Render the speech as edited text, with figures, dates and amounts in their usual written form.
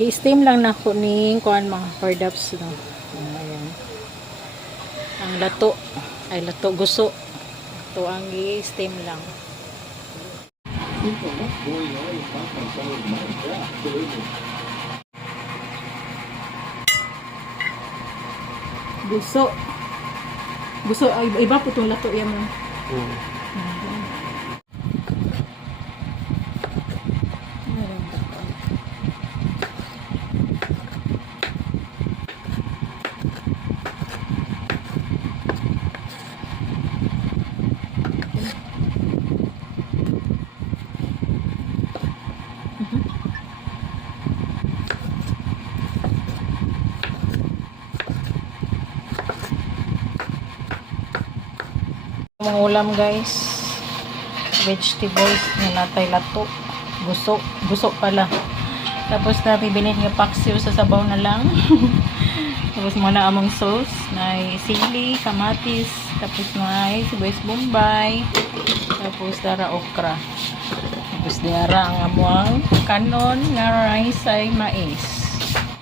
I-steam lang na ko ning kuan mga cordups no. Ayan. Ang lato ay lato guso. Ito ang i-steam lang. Guso. Guso ay iba po tong lato yan mo. Mga ulam guys, vegetables na natay lato, guso pala. Tapos na bibilhin nga paksiw sa sabaw na lang. Tapos muna among sauce na sili, kamatis, tapos may sibuyas bombay, tapos dara okra. Tapos dara ang amuang kanon nga rice ay mais.